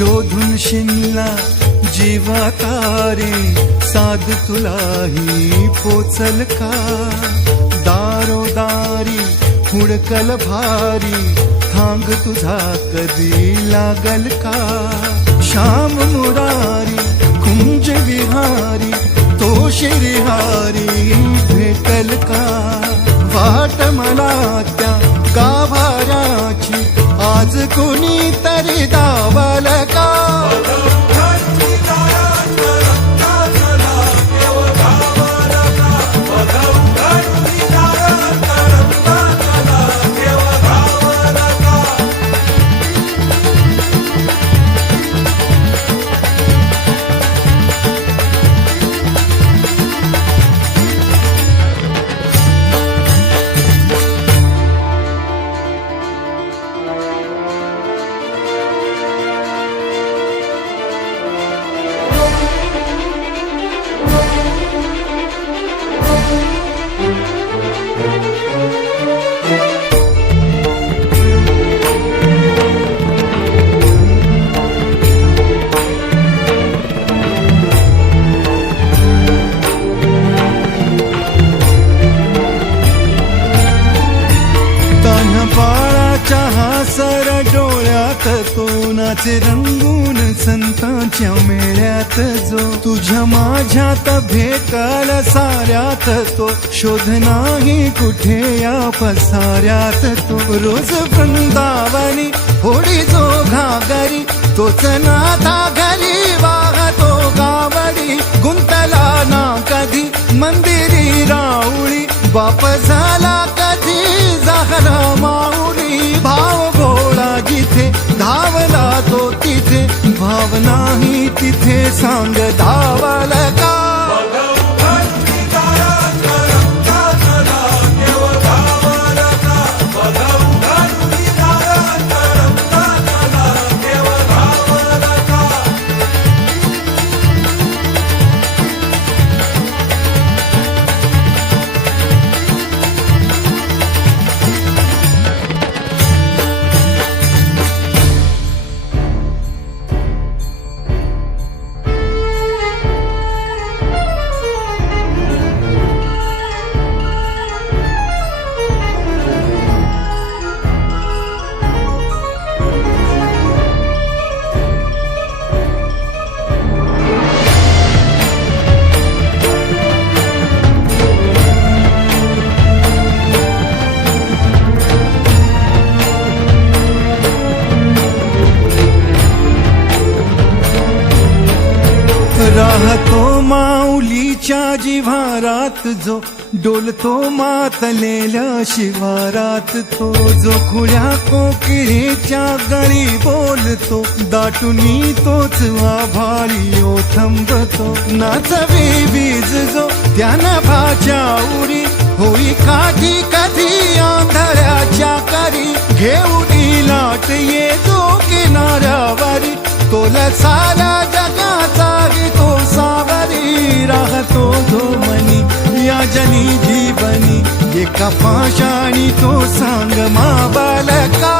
शोधून शिनला जीवा तारे, साध तुलाही पोचल का? दारोदारी हुडकल भारी, थांग तुझा कधी लागल का? श्याम मुरारी कुंज विहारी, तो शिरहारी भेटल का? वाट मला त्या गाभाऱ्याची, आज कोणी तरी दावल का? सर डोळ्यात तो नाचे रंगून संतांच्या मेळ्यात, जो तुझ्या माझ्यात भेटल साऱ्यात, तो शोध नाही कुठे या पसाऱ्यात. तो रोज वृंदावनी होडी जो घागरी, तोच नाथा घरी वाहतो गावडी. गुंतला ना कधी मंदिरी राऊळी, बाप झाला कधी झाला माऊली. भाव गोळा जिथे धावला तो तिथे, भाव नाही तिथे सांग धावल का? राहतो माऊलीच्या जिव्हारात, जो डोलतो मातलेल्या शिवारात. तो जो खुल्या कोकिळेच्या गळी बोलतो, दाटुनी तोच आभाळी ओथंबतो. नाचवी बीज जो त्यानं भाच्या उरी, होई काठी कधी आंधळ्याच्या करी. घेऊनी लाट ये जो किनाऱ्यावरी, तोला सारा जगाचा तो सावरी. राहतो जो मनी या जनी जीवनी, एका पाशाणी तो सांग मा बालका.